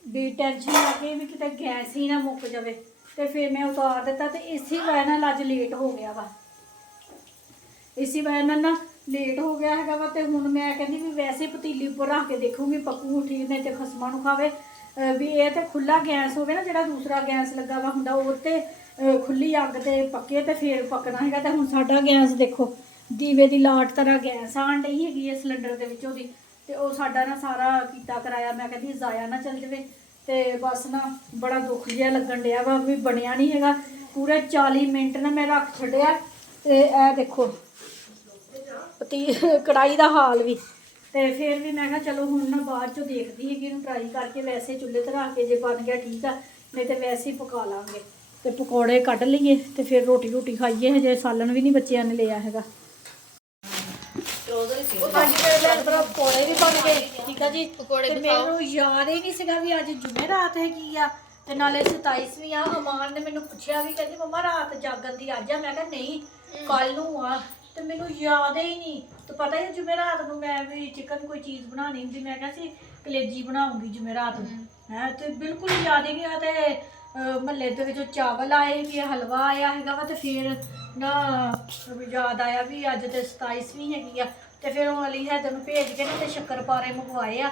ਵੀ ਟੈਨਸ਼ਨ ਆ ਗਈ ਵੀ ਕਿਤੇ ਗੈਸ ਹੀ ਨਾ ਮੁੱਕ ਜਾਵੇ, ਤੇ ਫਿਰ ਮੈਂ ਉਤਾਰ ਦਿੱਤਾ। ਤੇ ਇਸੇ ਵਜ੍ਹਾ ਨਾਲ ਅੱਜ ਲੇਟ ਹੋ ਗਿਆ ਵਾ, ਇਸੇ ਵਜ੍ਹਾ ਨਾਲ ਨਾ ਲੇਟ ਹੋ ਗਿਆ ਹੈਗਾ ਵਾ। ਤੇ ਹੁਣ ਮੈਂ ਕਹਿੰਦੀ ਵੀ ਵੈਸੇ ਪਤੀਲੀ ਉੱਪਰ ਰੱਖ ਕੇ ਦੇਖੂੰਗੀ ਪੱਕੂ ਠੀਕ ਨੇ ਤੇ ਖਸਮਾਂ ਨੂੰ ਖਾਵੇ। ਵੀ ਇਹ ਤੇ ਖੁੱਲਾ ਗੈਸ ਹੋਵੇ ਨਾ, ਜਿਹੜਾ ਦੂਸਰਾ ਗੈਸ ਲੱਗਾ ਵਾ ਹੁੰਦਾ ਉਹ ਤੇ ਖੁੱਲੀ ਅੱਗ ਤੇ ਪੱਕੇ ਤੇ ਫੇਰ ਪੱਕਣਾ ਹੈਗਾ। ਤੇ ਹੁਣ ਸਾਡਾ ਗੈਸ ਦੇਖੋ ਦੀਵੇ ਦੀ ਲਾਟ ਤਰ੍ਹਾਂ ਗੈਸ ਆਣ ਡਈ ਹੈਗੀ ਹੈ ਸਿਲੰਡਰ ਦੇ ਵਿੱਚੋਂ ਦੀ। ਤੇ ਉਹ ਸਾਡਾ ਨਾ ਸਾਰਾ ਕੀਤਾ ਕਰਾਇਆ ਮੈਂ ਕਹਿੰਦੀ ਜ਼ਾਇਆ ਨਾ ਚੱਲ ਜਾਵੇ। ਤੇ ਬਸ ਨਾ ਬੜਾ ਦੁੱਖ ਜਿਹਾ ਲੱਗਣ ਡਿਆ ਵਾ ਵੀ ਬਣਿਆ ਨਹੀਂ ਹੈਗਾ। ਪੂਰੇ 40 ਮਿੰਟ ਨਾ ਮੈਂ ਰੱਖ ਛੱਡਿਆ। ਤੇ ਇਹ ਦੇਖੋ ਕੜਾਈ ਦਾ ਹਾਲ ਵੀ। ਤੇ ਫਿਰ ਵੀ ਮੈਂ ਕਿਹਾ ਚਲੋ ਹੁਣ ਨਾ ਬਾਅਦ ਚੋਂ ਦੇਖਦੀ ਹੈਗੀ ਇਹਨੂੰ ਟਰਾਈ ਕਰਕੇ। ਵੈਸੇ ਚੁੱਲ੍ਹੇ ਤੇ ਰੱਖ ਕੇ ਜੇ ਬਣ ਗਿਆ ਠੀਕ ਆ, ਨਹੀਂ ਤੇ ਵੈਸੇ ਹੀ ਪਕਾ ਲਾਂਗੇ। ਤੇ ਪਕੌੜੇ ਕੱਢ ਲਈਏ ਤੇ ਫਿਰ ਰੋਟੀ ਖਾਈਏ। ਹਜੇ ਸਾਲਣ ਵੀ ਨਹੀਂ ਬੱਚਿਆਂ ਨੇ ਲਿਆ ਹੈਗਾ। ਪਕੌੜੇ ਵੀ ਬਣ ਗਏ, ਠੀਕ ਆ ਜੀ। ਤੇ ਮੈਨੂੰ ਯਾਦ ਹੀ ਨਹੀਂ ਸੀਗਾ ਵੀ ਅੱਜ ਜੁਮੇਰਾਤ ਹੈਗੀ ਆ ਤੇ ਨਾਲੇ 27ਵੀਂ ਆ। ਅਮਾਨ ਨੇ ਮੈਨੂੰ ਪੁੱਛਿਆ ਵੀ ਕਹਿੰਦੀ ਮੰਮਾ ਰਾਤ ਜਾਗਣ ਦੀ ਅੱਜ ਆ। ਮੈਂ ਕਿਹਾ ਨਹੀਂ ਕੱਲ ਨੂੰ ਆ। ਤੇ ਮੈਨੂੰ ਯਾਦ ਹੀ ਨਹੀਂ। ਤੇ ਪਤਾ ਹੀ ਜੁਮੇਰਾਤ ਨੂੰ ਮੈਂ ਵੀ ਚਿਕਨ ਕੋਈ ਚੀਜ਼ ਬਣਾਉਣੀ ਹੁੰਦੀ, ਮੈਂ ਕਿਹਾ ਸੀ ਕਲੇਜੀ ਬਣਾਉਂਗੀ ਜੁਮੇਰਾਤ ਨੂੰ ਹੈ। ਤੇ ਬਿਲਕੁਲ ਯਾਦ ਹੀ ਨਹੀਂ ਆ। ਤੇ ਮਹੱਲੇ ਦੇ ਵਿੱਚੋਂ ਚਾਵਲ ਆਏ ਵੀ, ਹਲਵਾ ਆਇਆ ਹੈਗਾ ਵਾ। ਤੇ ਫਿਰ ਨਾ ਯਾਦ ਆਇਆ ਵੀ ਅੱਜ ਤੇ 27ਵੀਂ ਹੈਗੀ ਆ। ਤੇ ਫਿਰ ਉਹ ਅਲੀ ਹੈਦਰ ਨੂੰ ਭੇਜ ਕੇ ਨਾ ਤੇ ਸ਼ੱਕਰਪਾਰੇ ਮੰਗਵਾਏ ਆ।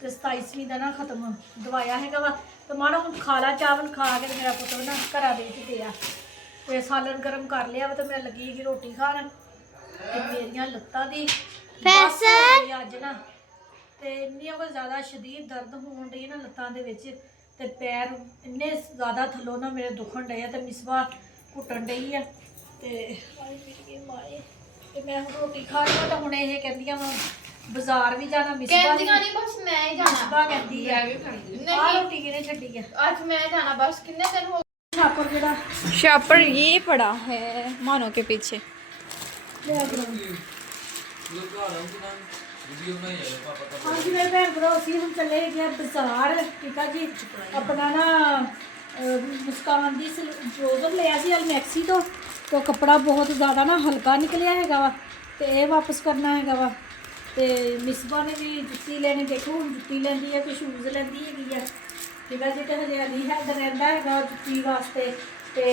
ਤੇ 27ਵੀਂ ਦਾ ਨਾ ਖਤਮ ਦਵਾਇਆ ਹੈਗਾ ਵਾ। ਤੇ ਮਾੜਾ ਹੁਣ ਖਾ ਲਾ ਚਾਵਲ, ਖਾ ਕੇ ਤੇ ਮੇਰਾ ਪੁੱਤ ਨਾ ਘਰਾਂ ਦੇ ਵਿੱਚ ਪਿਆ। ਤੇ ਸਾਲਣ ਗਰਮ ਕਰ ਲਿਆ ਵਾ ਤੇ ਮੈਂ ਲੱਗੀ ਹੈਗੀ ਰੋਟੀ ਖਾਣ। ਤੇ ਮੇਰੀਆਂ ਲੱਤਾਂ ਦੀ ਅੱਜ ਨਾ ਤੇ ਇੰਨੀਆਂ ਕੁ ਜ਼ਿਆਦਾ ਸ਼ਦੀਦ ਦਰਦ ਹੋਣ ਡਈ ਨਾ ਲੱਤਾਂ ਦੇ ਵਿੱਚ। ਤੇ ਪੈਰ ਇੰਨੇ ਜ਼ਿਆਦਾ ਥੱਲੋਂ ਨਾ ਮੇਰੇ ਦੁਖਣ ਡਏ ਆ। ਤੇ ਮਿਸਵਾ ਘੁੱਟਣ ਡਈ ਆ। ਤੇ ਮਾਏ ਤੇ ਮੈਂ ਹੁਣ ਰੋਟੀ ਖਾ ਲਈ। ਤਾਂ ਹੁਣ ਇਹ ਕਹਿੰਦੀਆਂ ਵਾ ਬਾਜ਼ਾਰ ਵੀ ਜਾਣਾ। ਮਿਸਵਾ ਕਹਿੰਦੀਆਂ ਨਹੀਂ ਬਸ ਮੈਂ ਹੀ ਜਾਣਾ। ਮਿਸਵਾ ਕਹਿੰਦੀ ਆ नहीं ਆਹ ਰੋਟੀ ਕਿਹਨੇ ਛੱਡੀ ਆ आज मैं जाना बस कितने दिन हो ਛਾਪਰ ਜਿਹੜਾ शापर ये पड़ा है मानो के पीछे ਲਿਆ ਕਰੋ। ਹਾਂਜੀ ਮੇਰੇ ਭੈਣ ਭਰਾ ਅਸੀਂ ਹੁਣ ਚੱਲੇ ਹੈਗੇ ਆ ਬਾਜ਼ਾਰ, ਠੀਕ ਆ ਜੀ। ਆਪਣਾ ਨਾ ਮੁਸਕਾਨ ਦੀ ਟਰੋਜ਼ਰ ਲਿਆ ਸੀ ਅਲਮੈਕਸੀ ਤੋਂ। ਤੇ ਕੱਪੜਾ ਬਹੁਤ ਜ਼ਿਆਦਾ ਨਾ ਹਲਕਾ ਨਿਕਲਿਆ ਹੈਗਾ ਵਾ ਤੇ ਇਹ ਵਾਪਸ ਕਰਨਾ ਹੈਗਾ ਵਾ। ਤੇ ਮਿਸਬਾ ਨੇ ਵੀ ਜੁੱਤੀ ਲੈਣੀ, ਦੇਖੋ ਹੁਣ ਜੁੱਤੀ ਲੈਂਦੀ ਹੈ ਕਿ ਸ਼ੂਜ਼ ਲੈਂਦੀ ਹੈਗੀ ਆ, ਠੀਕ ਆ ਜੀ। ਤੇ ਹਜੇ ਅਲੀ ਹੈਦਰ ਰਹਿੰਦਾ ਹੈਗਾ ਜੁੱਤੀ ਵਾਸਤੇ। ਤੇ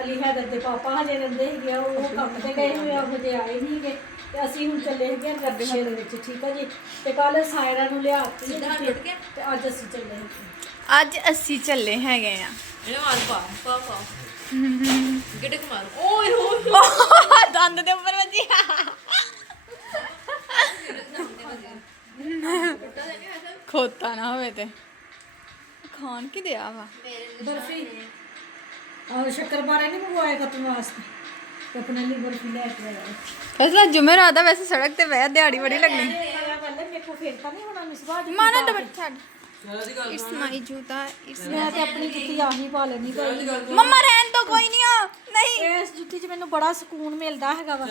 ਅਲੀ ਹੈਦਰ ਦੇ ਪਾਪਾ ਹਜੇ ਰਹਿੰਦੇ ਹੈਗੇ ਆ, ਉਹ ਕੰਮ ਤੇ ਗਏ ਹੋਏ ਆ, ਹਜੇ ਆਏ ਨਹੀਂ ਹੈਗੇ। ਤੇ ਅਸੀਂ ਹੁਣ ਚੱਲੇ ਹੈਗੇ ਆ ਗਰਮੀਆਂ ਦੇ ਵਿੱਚ, ਠੀਕ ਆ ਜੀ। ਤੇ ਕੱਲ ਸਾਇਰਾ ਨੂੰ ਲਿਆਤੀ ਤੇ ਅੱਜ ਅਸੀਂ ਚੱਲੇ ਹੈਗੇ आज अस्सी चले हैं गए हैं दंद दे ऊपर वजी खोता ना होवे ते खान की दिया वा बर्फी और शक्करपारे नहीं मंगवाए खत्म वास्ते तो अपने लिए बर्फी लेके आया। फैसला जुमेरात वैसे सड़क ते वह दिहाड़ी बड़ी लगनी मेरे को फिर तो नहीं होना मिसबा जी माना डबल छड़ इट्स माय जूता इट्स मैं तो अपनी जुत्ती आही पा लेनी भाई। मम्मा रहन तो कोई नहीं आ नहीं ਇਸ ਜੁੱਤੀ 'ਚ ਮੈਨੂੰ ਬੜਾ ਸਕੂਨ ਮਿਲਦਾ ਹੈਗਾ ਵਾ।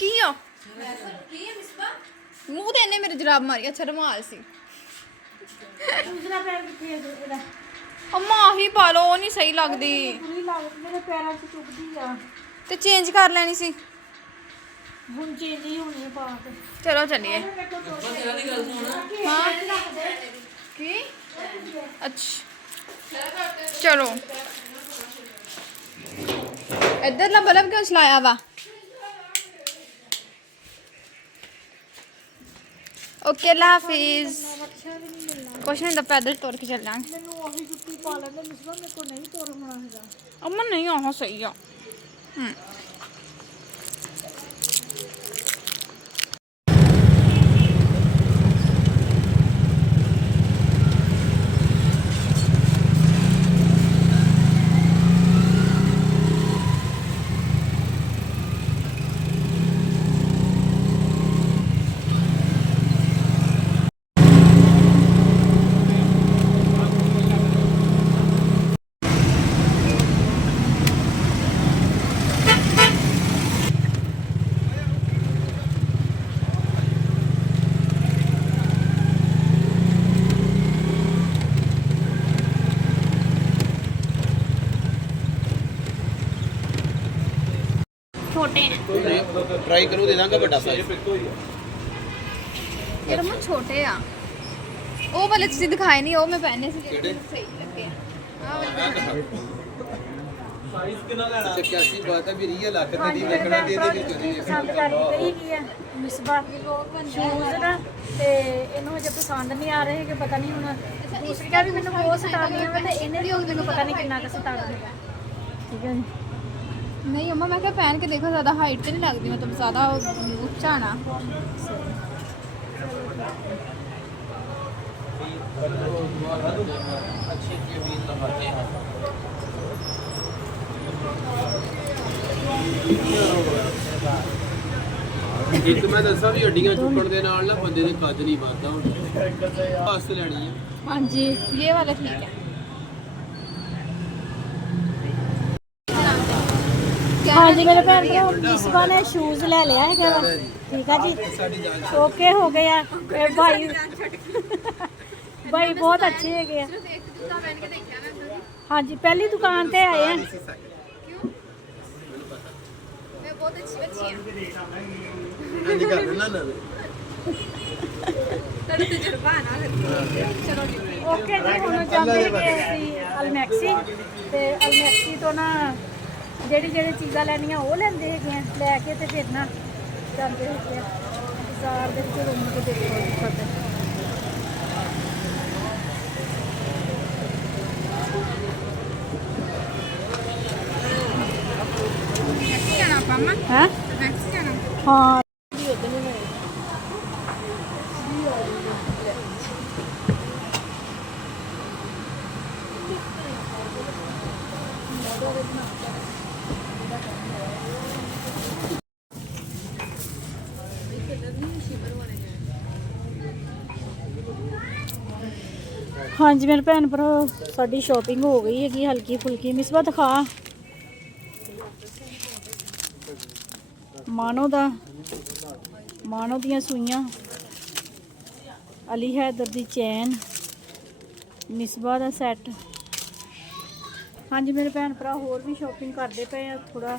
की मुंह ते इन्ने मेरे जराब मारी अच्छा रुमाल सी ਦੂਸਰਾ ਪੈਰ ਕਿੱਥੇ ਹੈ ਇਹਦਾ? ਅੰਮਾ ਆਹੀ ਪਾ ਲਓ, ਉਹ ਨਹੀਂ ਸਹੀ ਲੱਗਦੀ ਬੁਰੀ ਲੱਗਦੀ, ਮੇਰੇ ਪੈਰਾਂ 'ਚ ਚੁੱਭਦੀ ਆ। ਤੇ ਚੇਂਜ ਕਰ ਲੈਣੀ ਸੀ। ਹੁਣ ਚੇਂਜ ਹੀ ਹੋਣੀ ਆ ਪਾ ਕੇ। ਚਲੋ ਚੱਲੀਏ। ਹਾਂ ਕੀ ਅੱਛਾ ਚਲੋ। ਇੱਧਰਲਾ ਬਲਬ ਕਿਉਂ ਚਲਾਇਆ ਵਾ? ਓਕੇ ਅੱਲਾ ਹਾਫਿਜ਼। ਕੁਛ ਨਹੀਂ ਤਾਂ ਪੈਦਲ ਤੁਰ ਕੇ ਚੱਲ ਜਾਵਾਂਗੇ। ਮੈਨੂੰ ਉਹੀ ਜੁੱਤੀ ਪਾ ਲੈਂਦੇ ਮਿਸਬਾ, ਮੇਰੇ ਕੋਲ ਨਹੀਂ ਤੁਰ ਹੋਣਾ ਹੈਗਾ। ਅਮਨ ਨਹੀਂ ਆਹ ਸਹੀ ਆ। ट्राई करो दे दांगा बड़ा साइज ਯਾਰ ਮੈਂ ਛੋਟੇ ਆ। ਉਹ ਵਾਲੇ ਤੁਸੀਂ ਦਿਖਾਏ ਨਹੀਂ, ਉਹ ਮੈਂ ਪਹਿਨੇ ਸੀ ਜਿਹੜੇ ਸਹੀ ਲੱਗੇ ਆ। ਆਹ ਵਾਲੇ साइज कितना लेना अच्छा क्या सी बात है भी रियल आकर दी लगना दे दे चली ਪਸੰਦ ਕਰਦੀ ਪਈ ਕੀ ਆ ਮਿਸਬਾ ਸ਼ੂਜ਼ ਨਾ, ਤੇ ਇਹਨੂੰ ਅਜੇ ਪਸੰਦ ਨਹੀਂ ਆ ਰਹੇ ਕਿ ਪਤਾ ਨਹੀਂ ਹੁਣ ਦੂਸਰੀਆਂ ਵੀ ਮੈਨੂੰ ਬਹੁਤ ਸਤਾਉਂਦੀਆਂ ਵਾ, ਤੇ ਇਹਨੇ ਵੀ ਹੁਣ ਮੈਨੂੰ ਪਤਾ ਨਹੀਂ ਕਿੰਨਾ ਕੁ ਸਤਾਉਂਦਾ। ਠੀਕ ਹੈ ਜੀ। नहीं अम्मा मैं क्या पहन के देखो, ज़्यादा हाइट तो नहीं लगती, मतलब ज़्यादा ऊंचा ना। अच्छी कमीज लगाते हैं एक मैं दसा भी हड्डियां चुकण दे नाल ना बंदे दे कद नहीं बढ़दा हुंदा वास्ते लेनी है। हाँ जी ये वाला ठीक है। ਹਾਂਜੀ ਮੇਰੇ ਭੈਣ ਭਰਾ, ਮਿਸਬਾ ਨੇ ਸ਼ੂਜ਼ ਲੈ ਲਿਆ ਹੈਗਾ ਵਾ। ਠੀਕ ਆ ਜੀ, ਓਕੇ ਹੋ ਗਏ ਆ। ਇਹ ਭਾਈ ਭਾਈ ਬਹੁਤ ਅੱਛੇ ਹੈਗੇ ਆ। ਹਾਂਜੀ ਪਹਿਲੀ ਦੁਕਾਨ ਤੇ ਆਏ ਆ। मैं बहुत अच्छी बच्ची हूँ। इंज कर लेना ना तेरा तजुर्बा है ना फिर। चलो जी। ਓਕੇ ਜੀ, ਹੁਣ ਜਾਂਦੇ ਹੈਗੇ ਅਸੀਂ ਅਲਮੈਕਸੀ, ਤੇ ਅਲਮੈਕਸੀ ਤੋਂ ਨਾ ਜਿਹੜੀ ਚੀਜ਼ਾਂ ਲੈਣੀਆਂ ਉਹ ਲੈਂਦੇ ਹੈਗੇ ਆ, ਲੈ ਕੇ ਤੇ ਫਿਰ ਨਾ ਜਾਂਦੇ ਹੈਗੇ ਆ ਬਾਜ਼ਾਰ ਦੇ ਵਿੱਚ ਰੂਮ ਤੇ। ਦੇਖੋ ਫਤਿਹ मैक्सी जाना पापा? ਹੈ। मैक्सी जाना? ਹਾਂ ਹਾਂਜੀ ਮੇਰੇ ਭੈਣ ਭਰਾ, ਸਾਡੀ ਸ਼ਾਪਿੰਗ ਹੋ ਗਈ ਹੈਗੀ ਹਲਕੀ ਫੁਲਕੀ। ਮਿਸਬਾ ਦਿਖਾ ਮਾਨੋ ਦੀਆਂ ਸੂਈਆਂ, ਅਲੀ ਹੈਦਰ ਦੀ ਚੈਨ, ਮਿਸਬਾ ਦਾ ਸੈੱਟ। ਹਾਂਜੀ ਮੇਰੇ ਭੈਣ ਭਰਾ, ਹੋਰ ਵੀ ਸ਼ਾਪਿੰਗ ਕਰਦੇ ਪਏ ਆ, ਥੋੜਾ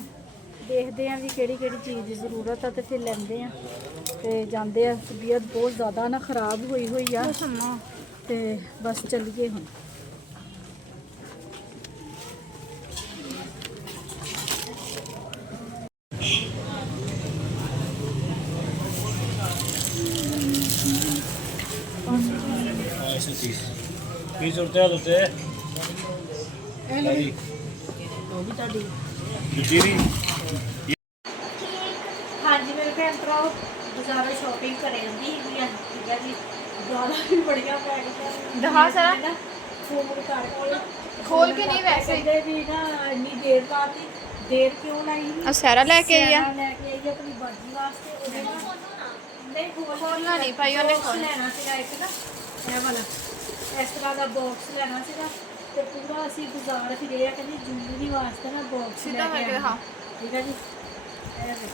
ਦੇਖਦੇ ਆ ਵੀ ਕਿਹੜੀ ਚੀਜ਼ ਦੀ ਜ਼ਰੂਰਤ ਆ ਤੇ ਫਿਰ ਲੈਂਦੇ ਆ ਤੇ ਜਾਂਦੇ ਆ। ਤਬੀਅਤ ਬਹੁਤ ਜ਼ਿਆਦਾ ਨਾ ਖਰਾਬ ਹੋਈ ਆ ਤੇ ਬਸ ਚੱਲੀਏ ਹੁਣ। ਕੀ ਸੁਰਤੇ ਹਾਲ ਉੱਤੇ ਉਹ ਵੀ ਤੁਹਾਡੀ। ਜੀਰੀ ਹਾਂਜੀ ਮੇਰੇ ਭੈਣ ਭਰਾ, ਬਾਜ਼ਾਰੋਂ ਸ਼ਾਪਿੰਗ ਕਰ ਜਾਂਦੀ ਹੈਗੀ ਆ। ਠੀਕ ਹੈ ਜੀ, ਗਾਲਾਂ ਵੀ ਬੜੀਆਂ ਪੈ ਗਈਆਂ। ਦਿਖਾ ਸਾਰਾ। ਫੋਨ ਕਰਕੇ खोल के नहीं वैसे ही। ਕਹਿੰਦੇ ਵੀ ਨਾ ਇੰਨੀ ਦੇਰ ਲਾਤੀ, ਦੇਰ ਕਿਉਂ ਲਾਈ ਸੀ? अब सहरा लेके आई ਸੈਰਾ है। ਲੈ ਕੇ ਆਈ ਆਪਣੀ ਬਾਜੀ ਵਾਸਤੇ। ਉਹਦੇ ਨਾਲ ਨਹੀਂ खोलना नहीं भाई उन्हें ਬਾਕਸ ਲੈਣਾ ਸੀਗਾ ਇੱਕ ਨਾ, ਇਹ ਵਾਲਾ ਇਸ ਤਰ੍ਹਾਂ ਦਾ ਬਾਕਸ ਲੈਣਾ ਸੀਗਾ, ਤੇ ਪੂਰਾ ਅਸੀਂ ਬਾਜ਼ਾਰ ਫਿਰੇ ਆ। ਕਹਿੰਦੇ ਜੂਲਰੀ ਵਾਸਤੇ ਨਾ ਬਾਕਸ सीधा ਲੈ ਕੇ करके ਆਉਣਾ। दिखा। ਠੀਕ ਹੈ ਜੀ, ਇਹ ਦੇਖੋ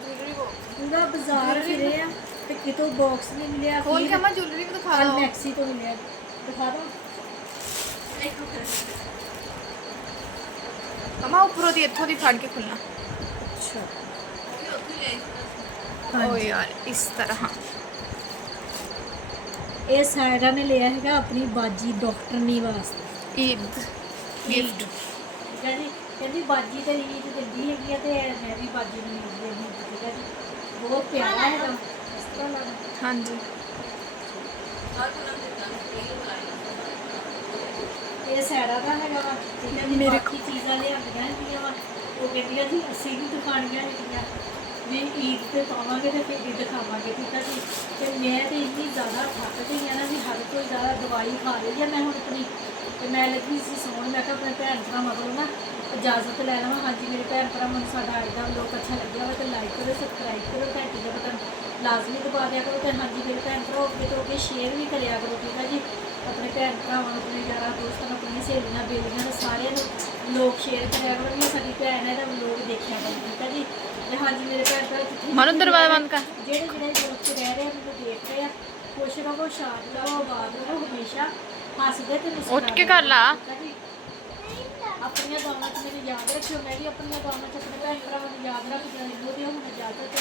ज्वेलरी को ਪੂਰਾ ਬਾਜ਼ਾਰ ਫਿਰੇ ਆ ਤੇ ਕਿਤੋਂ ਬਾਕਸ ਨਹੀਂ ਮਿਲਿਆ। खोल के ਫਿਰ अम्मा ज्वेलरी भी दिखा दो। ਮੈਕਸੀ ਤੋਂ ਮਿਲਿਆ। ਦਿਖਾ ਦੋ। ਮਮਾ ਉੱਪਰੋਂ ਦੀ ਇੱਥੋਂ ਦੀ ਫੜ ਕੇ ਖੁੱਲਣਾ ਓ ਯਾਰ ਇਸ ਤਰ੍ਹਾਂ ਇਹ ਸਾਇਰਾ ਨੇ ਲਿਆ ਹੈਗਾ ਆਪਣੀ ਬਾਜੀ ਡਾਕਟਰਨੀ ਵਾਸਤੇ ਈਦ ਗਿਫਟ ਠੀਕ ਹੈ ਜੀ। ਕਹਿੰਦੀ ਬਾਜੀ ਤੇ ਰੀਤ ਦਿੰਦੀ ਹੈਗੀ ਆ ਤੇ ਮੈਂ ਵੀ ਬਾਜੀ ਨੂੰ ਰੀਤ ਦੇਣੀ ਹੈ, ਠੀਕ ਹੈ ਜੀ। ਬਹੁਤ ਪਿਆਰਾ ਹੈਗਾ ਇਸ ਤਰ੍ਹਾਂ ਲੱਗਦਾ। ਹਾਂਜੀ ਇਹ ਸਾਇਰਾ ਦਾ ਹੈਗਾ ਵਾ, ਠੀਕ ਹੈ ਜੀ। ਮੇਰੇ ਬਾਕੀ ਚੀਜ਼ਾਂ ਲਿਆਂਦੀਆਂ ਹੈਗੀਆਂ ਵਾ, ਉਹ ਕਹਿੰਦੀਆਂ ਜੀ ਅਸੀਂ ਵੀ ਦਿਖਾਉਣੀਆਂ ਹੈਗੀਆਂ ਵੀ ਈਦ ਤੇ ਪਾਵਾਂਗੇ ਤੇ ਫਿਰ ਈਦ ਦਿਖਾਵਾਂਗੇ, ਠੀਕ ਹੈ ਜੀ। ਤੇ ਮੈਂ ਤੇ ਇੰਨੀ ਜ਼ਿਆਦਾ ਥੱਕ ਗਈ ਆ ਨਾ ਵੀ ਹਰ ਕੋਈ ਜ਼ਿਆਦਾ ਦਵਾਈ ਖਾ ਲਈ ਆ ਮੈਂ ਹੁਣ ਆਪਣੀ, ਤੇ ਮੈਂ ਲੱਗੀ ਸੀ ਸੌਣ। ਮੈਂ ਕਿਹਾ ਆਪਣੇ ਭੈਣ ਭਰਾਵਾਂ ਕੋਲੋਂ ਨਾ ਇਜਾਜ਼ਤ ਲੈ ਲਵਾਂ। ਹਾਂਜੀ ਮੇਰੇ ਭੈਣ ਭਰਾ, ਮੈਨੂੰ ਸਾਡਾ ਅੱਜ ਦਾ ਲੋਕ ਅੱਛਾ ਲੱਗਿਆ ਹੋਵੇ ਤਾਂ ਲਾਈਕ ਕਰੋ, ਸਬਸਕ੍ਰਾਈਬ ਕਰੋ, ਘੰਟੀ ਦਾ ਬਟਨ ਲਾਜ਼ਮੀ ਦਬਾ ਦਿਆ ਕਰੋ। ਤੇ ਹਾਂਜੀ ਮੇਰੇ ਭੈਣ ਭਰਾ ਅੱਗੇ ਤੋਂ ਅੱਗੇ ਸ਼ੇਅਰ ਵੀ ਕਰਿਆ ਕਰੋ, ਠੀਕ ਹੈ ਜੀ। ਆਪਣੇ ਭੈਣ ਭਰਾਵਾਂ ਨੂੰ, ਆਪਣੇ ਯਾਰਾਂ ਦੋਸਤਾਂ ਨੂੰ, ਆਪਣੀਆਂ ਸਹੇਲੀਆਂ ਬੇਲੀਆਂ ਨੂੰ, ਸਾਰਿਆਂ ਨੂੰ ਲੋਕ ਸ਼ੇਅਰ ਕਰਿਆ ਕਰੋ ਵੀ ਸਾਡੀ ਭੈਣ ਹੈ ਤਾਂ ਲੋਕ ਦੇਖਿਆ ਕਰੋ, ਠੀਕ ਹੈ ਜੀ। ਤੇ ਹਾਂਜੀ ਮੇਰੇ ਭੈਣ ਭਰਾ ਜਿੱਥੇ ਮਨੂ ਦਰਵਾਜ਼ਾ ਬੰਦ ਕਰ। ਜਿਹੜੇ ਲੋਕ ਚ ਰਹਿ ਰਹੇ ਆ, ਮੈਨੂੰ ਦੇਖ ਰਹੇ ਆ, ਖੁਸ਼ ਰਹੋ, ਸ਼ਾਦ ਰਹੋ, ਆਬਾਦ ਰਹੋ, ਹਮੇਸ਼ਾ ਹੱਸਦੇ ਤੇ ਮੁਸਕਰਾਉਂਦੇ ਉੱਠ ਕੇ ਕਰ ਲਾ। ਠੀਕ ਹੈ ਜੀ। ਆਪਣੀਆਂ ਦੁਆਵਾਂ 'ਚ ਮੈਨੂੰ ਯਾਦ ਰੱਖਿਓ, ਮੈਂ ਵੀ ਆਪਣੀਆਂ ਦੁਆਵਾਂ 'ਚ ਆਪਣੇ ਭੈਣ ਭਰਾਵਾਂ ਨੂੰ ਯਾਦ ਰੱਖਦੀ ਹਾਂ। ਇਹਨੂੰ ਦਿਓ ਹੁਣ ਇਜਾਜ਼ਤ।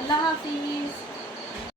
ਅੱਲਾ ਹਾਫਿਜ਼।